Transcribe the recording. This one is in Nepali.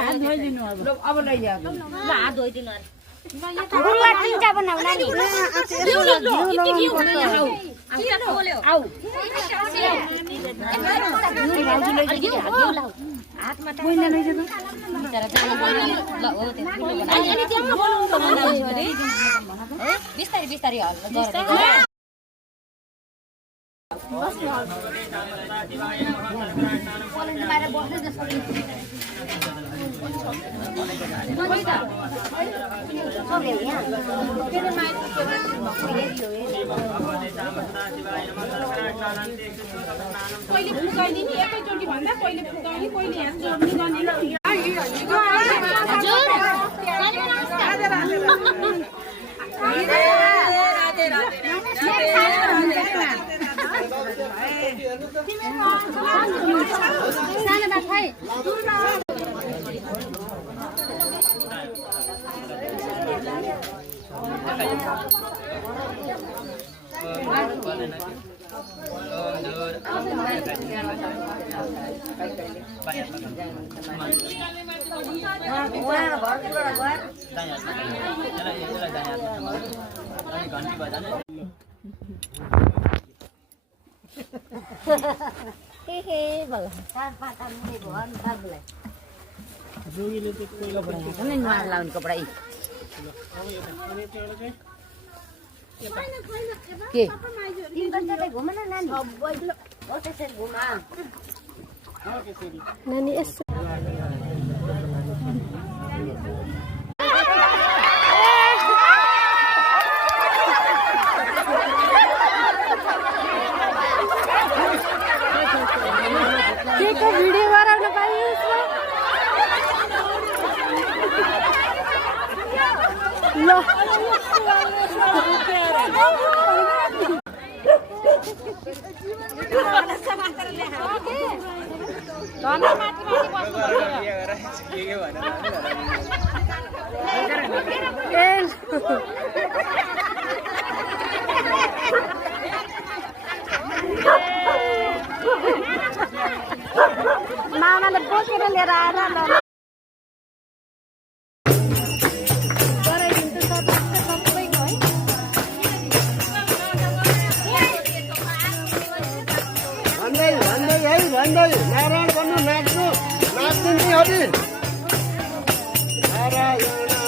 हात धोइदिनु अब अब लैजाऊ ल हात धोइदिनु अरे गुरुवा तिनटा बनाउला नि आऊ हातमा कोइला लैजाऊ अनि त्यहाँ बोलाउनु अरे बिस्तारै बिस्तारै हल्ला पहिले फुकाइदिने एकैचोटि भन्दा पहिले फुकाउने पहिले हात जोड्ने गर्ने कपडा के नानी यस्तो केको भिडियो बनाउन पाइयो ल मामाले बोकेर लिएर आएर नारायण बन्नु नाच्नु नाच्दिनु नि हरि नारायण